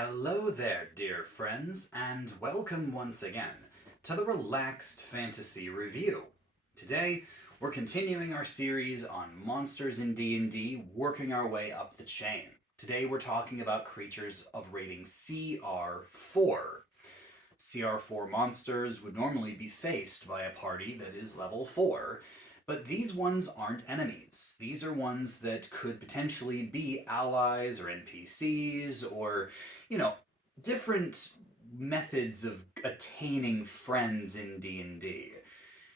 Hello there, dear friends, and welcome once again to the Relaxed Fantasy Review. Today, we're continuing our series on monsters in D&D, working our way up the chain. Today, we're talking about creatures of rating CR-4. CR-4 monsters would normally be faced by a party that is level 4, but these ones aren't enemies. These are ones that could potentially be allies or NPCs or, different methods of attaining friends in D&D.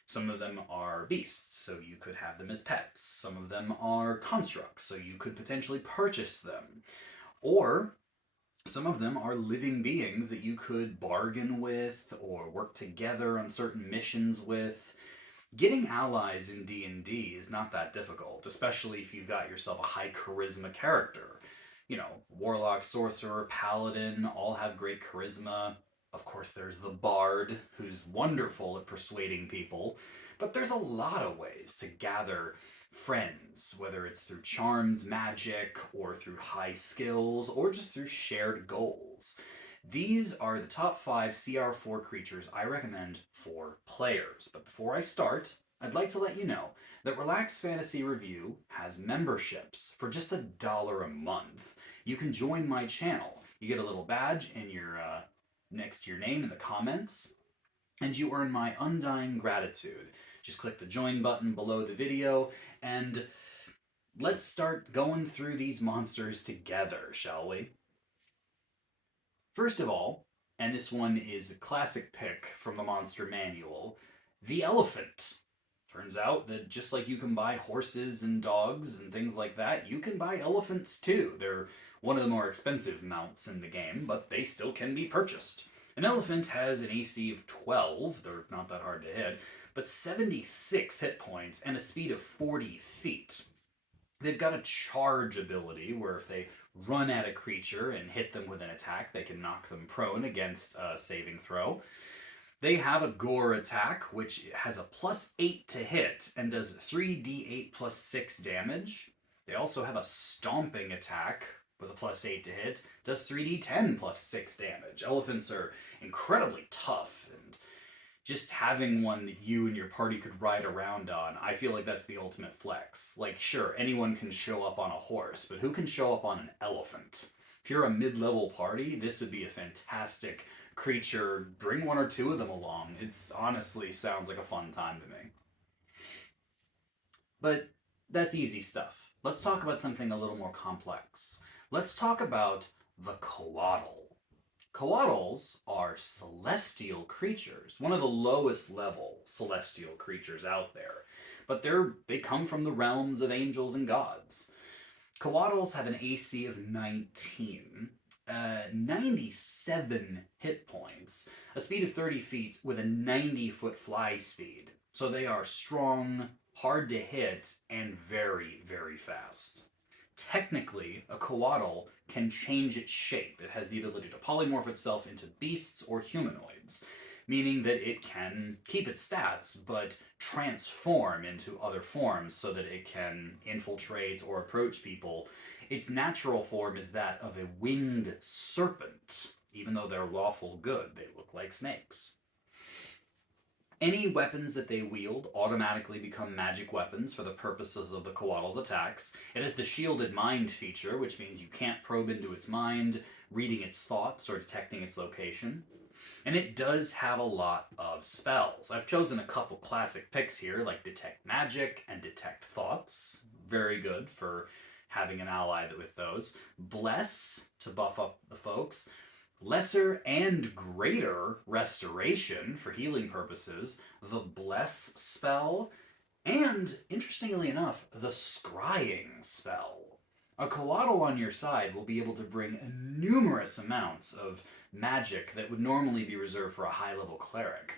Some of them are beasts, so you could have them as pets. Some of them are constructs, so you could potentially purchase them. Or some of them are living beings that you could bargain with or work together on certain missions with. Getting allies in D&D is not that difficult, especially if you've got yourself a high charisma character. Warlock, sorcerer, paladin all have great charisma. Of course, there's the bard, who's wonderful at persuading people. But there's a lot of ways to gather friends, whether it's through charmed magic, or through high skills, or just through shared goals. These are the top 5 CR4 creatures I recommend for players. But before I start, I'd like to let you know that Relaxed Fantasy Review has memberships for just $1 a month. You can join my channel. You get a little badge in your next to your name in the comments, and you earn my undying gratitude. Just click the join button below the video, and let's start going through these monsters together, shall we? First of all, and this one is a classic pick from the Monster Manual, the elephant. Turns out that just like you can buy horses and dogs and things like that, you can buy elephants too. They're one of the more expensive mounts in the game, but they still can be purchased. An elephant has an AC of 12, they're not that hard to hit, but 76 hit points and a speed of 40 feet. They've got a charge ability where if they run at a creature and hit them with an attack, they can knock them prone against a saving throw. They have a gore attack, which has a +8 to hit and does 3d8 plus 6 damage. They also have a stomping attack with a +8 to hit, does 3d10 plus 6 damage. Elephants are incredibly tough, and just having one that you and your party could ride around on, I feel like that's the ultimate flex. Like, sure, anyone can show up on a horse, but who can show up on an elephant? If you're a mid-level party, this would be a fantastic creature. Bring one or two of them along. It's honestly sounds like a fun time to me. But that's easy stuff. Let's talk about something a little more complex. Let's talk about the coatl. Coatls are celestial creatures, one of the lowest level celestial creatures out there, but they come from the realms of angels and gods. Coatls have an AC of 19, 97 hit points, a speed of 30 feet with a 90-foot fly speed. So they are strong, hard to hit, and very, very fast. Technically, a coatl can change its shape. It has the ability to polymorph itself into beasts or humanoids, meaning that it can keep its stats, but transform into other forms so that it can infiltrate or approach people. Its natural form is that of a winged serpent. Even though they're lawful good, they look like snakes. Any weapons that they wield automatically become magic weapons for the purposes of the coatl's attacks. It has the shielded mind feature, which means you can't probe into its mind, reading its thoughts, or detecting its location. And it does have a lot of spells. I've chosen a couple classic picks here, like Detect Magic and Detect Thoughts. Very good for having an ally with those. Bless, to buff up the folks. Lesser and Greater Restoration for healing purposes, the Bless spell, and, interestingly enough, the Scrying spell. A coatl on your side will be able to bring numerous amounts of magic that would normally be reserved for a high-level cleric.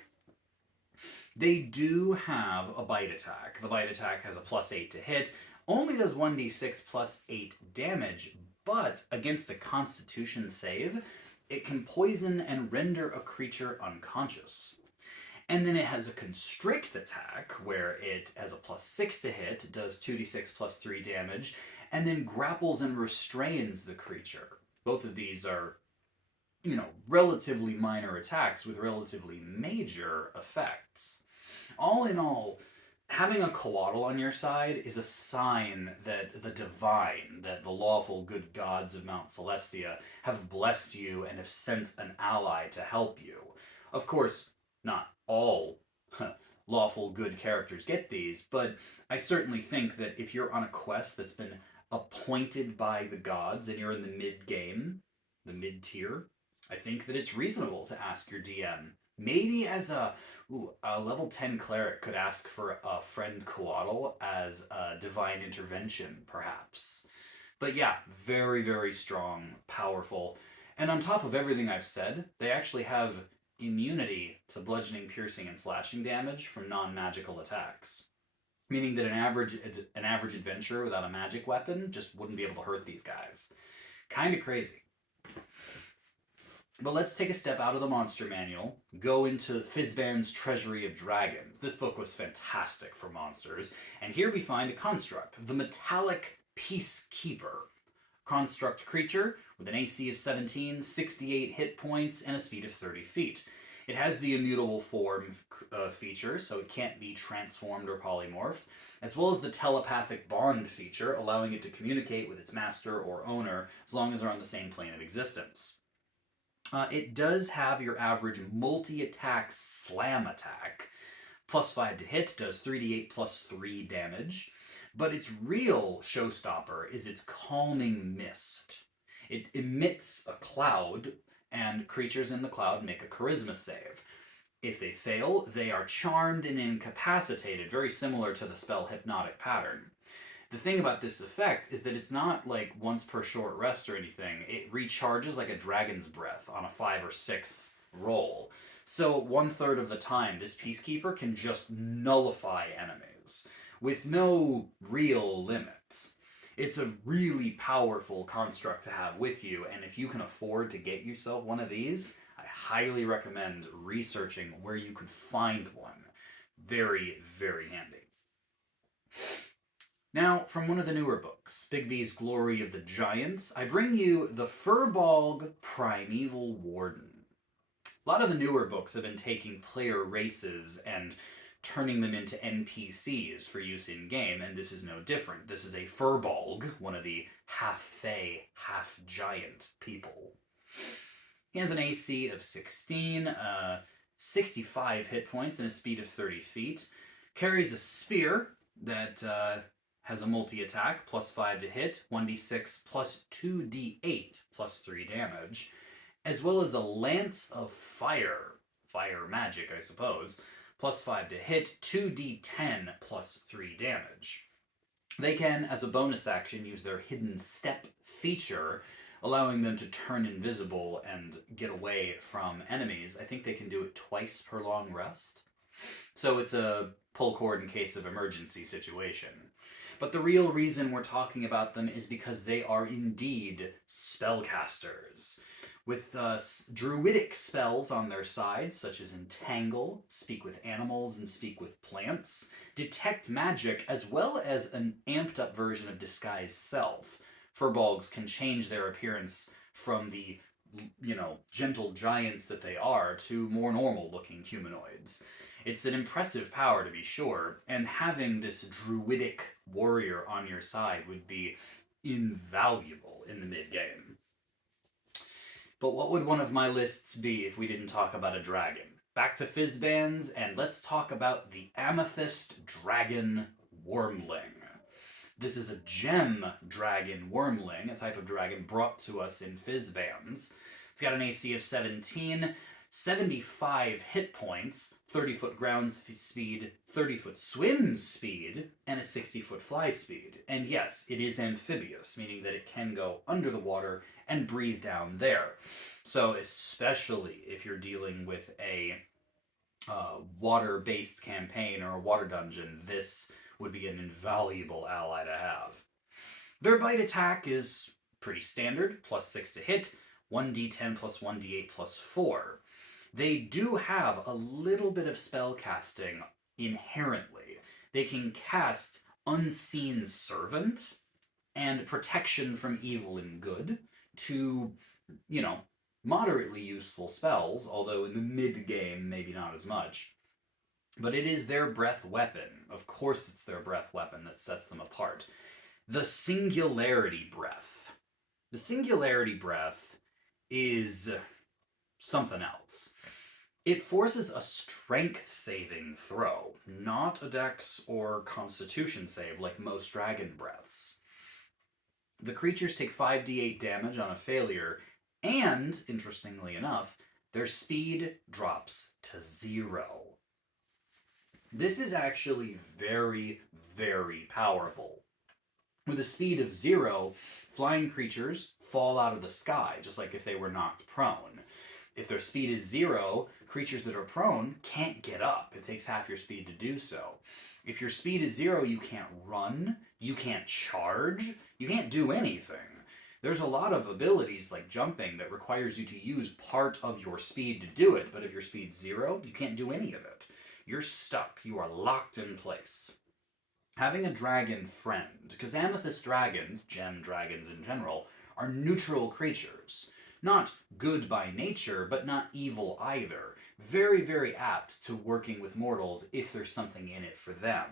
They do have a bite attack. The bite attack has a +8 to hit, only does 1d6 plus 8 damage, but against a constitution save, it can poison and render a creature unconscious. And then it has a constrict attack, where it has a +6 to hit, does 2d6 plus 3 damage, and then grapples and restrains the creature. Both of these are relatively minor attacks with relatively major effects. All in all, having a coatl on your side is a sign that the divine, that the lawful good gods of Mount Celestia have blessed you and have sent an ally to help you. Of course, not all lawful good characters get these, but I certainly think that if you're on a quest that's been appointed by the gods and you're in the mid game, the mid tier, I think that it's reasonable to ask your DM. Maybe as a level 10 cleric could ask for a friend coatl as a divine intervention, perhaps. But yeah, very, very strong, powerful. And on top of everything I've said, they actually have immunity to bludgeoning, piercing, and slashing damage from non-magical attacks. Meaning that an average adventurer without a magic weapon just wouldn't be able to hurt these guys. Kind of crazy. But let's take a step out of the monster manual, go into Fizban's Treasury of Dragons. This book was fantastic for monsters, and here we find a construct, the Metallic Peacekeeper. Construct creature with an AC of 17, 68 hit points, and a speed of 30 feet. It has the immutable form feature, so it can't be transformed or polymorphed, as well as the telepathic bond feature, allowing it to communicate with its master or owner as long as they're on the same plane of existence. It does have your average multi-attack slam attack. Plus 5 to hit, does 3d8 plus 3 damage. But its real showstopper is its calming mist. It emits a cloud, and creatures in the cloud make a charisma save. If they fail, they are charmed and incapacitated, very similar to the spell Hypnotic Pattern. The thing about this effect is that it's not like once per short rest or anything. It recharges like a dragon's breath on a 5 or 6 roll. So 1/3 of the time, this Peacekeeper can just nullify enemies with no real limit. It's a really powerful construct to have with you, and if you can afford to get yourself one of these, I highly recommend researching where you could find one. Very, very handy. Now, from one of the newer books, Bigby's Glory of the Giants, I bring you the Furbolg Primeval Warden. A lot of the newer books have been taking player races and turning them into NPCs for use in-game, and this is no different. This is a Furbolg, one of the half-fae, half-giant people. He has an AC of 16, 65 hit points, and a speed of 30 feet. Carries a spear that has a multi-attack, plus 5 to hit, 1d6 plus 2d8 plus 3 damage, as well as a Lance of Fire magic, I suppose, plus 5 to hit, 2d10 plus 3 damage. They can, as a bonus action, use their Hidden Step feature, allowing them to turn invisible and get away from enemies. I think they can do it twice per long rest. So it's a pull cord in case of emergency situation. But the real reason we're talking about them is because they are indeed spellcasters. With druidic spells on their side, such as Entangle, Speak with Animals and Speak with Plants, Detect Magic, as well as an amped up version of Disguise Self. Furbolgs can change their appearance from the, gentle giants that they are to more normal looking humanoids. It's an impressive power, to be sure, and having this druidic warrior on your side would be invaluable in the mid-game. But what would one of my lists be if we didn't talk about a dragon? Back to Fizban's, and let's talk about the Amethyst Dragon Wormling. This is a gem dragon wormling, a type of dragon brought to us in Fizban's. It's got an AC of 17, 75 hit points, 30-foot ground speed, 30-foot swim speed, and a 60-foot fly speed. And yes, it is amphibious, meaning that it can go under the water and breathe down there. So especially if you're dealing with a water-based campaign or a water dungeon, this would be an invaluable ally to have. Their bite attack is pretty standard, plus 6 to hit, 1d10 plus 1d8 plus 4. They do have a little bit of spell casting inherently. They can cast Unseen Servant and Protection from Evil and Good to, moderately useful spells, although in the mid-game, maybe not as much. But it is their breath weapon. Of course it's their breath weapon that sets them apart. The Singularity Breath. The Singularity Breath is something else. It forces a strength saving throw, not a dex or constitution save like most dragon breaths. The creatures take 5d8 damage on a failure, and, interestingly enough, their speed drops to 0. This is actually very, very powerful. With a speed of 0, flying creatures fall out of the sky, just like if they were knocked prone. If their speed is 0, creatures that are prone can't get up. It takes half your speed to do so. If your speed is 0, you can't run, you can't charge, you can't do anything. There's a lot of abilities like jumping that requires you to use part of your speed to do it, but if your speed's 0, you can't do any of it. You're stuck. You are locked in place. Having a dragon friend, because amethyst dragons, gem dragons in general, are neutral creatures. Not good by nature, but not evil either. Very, very apt to working with mortals if there's something in it for them.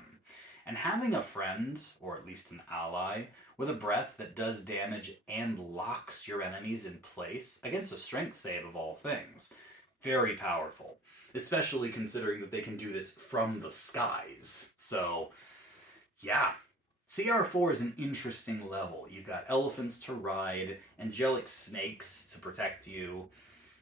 And having a friend, or at least an ally, with a breath that does damage and locks your enemies in place, against a strength save of all things, very powerful. Especially considering that they can do this from the skies. So, yeah. CR-4 is an interesting level. You've got elephants to ride, angelic snakes to protect you.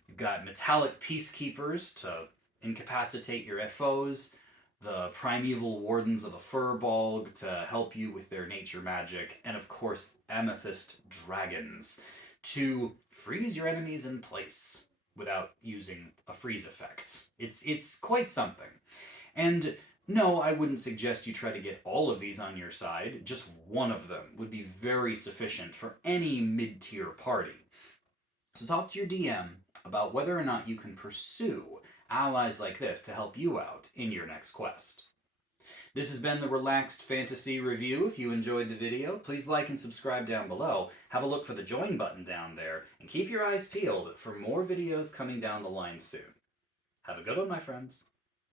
You've got metallic peacekeepers to incapacitate your foes. The primeval wardens of the Furbolg to help you with their nature magic. And of course, amethyst dragons to freeze your enemies in place without using a freeze effect. It's quite something. And no, I wouldn't suggest you try to get all of these on your side. Just one of them would be very sufficient for any mid-tier party. So talk to your DM about whether or not you can pursue allies like this to help you out in your next quest. This has been the Relaxed Fantasy Review. If you enjoyed the video, please like and subscribe down below. Have a look for the join button down there, and keep your eyes peeled for more videos coming down the line soon. Have a good one, my friends.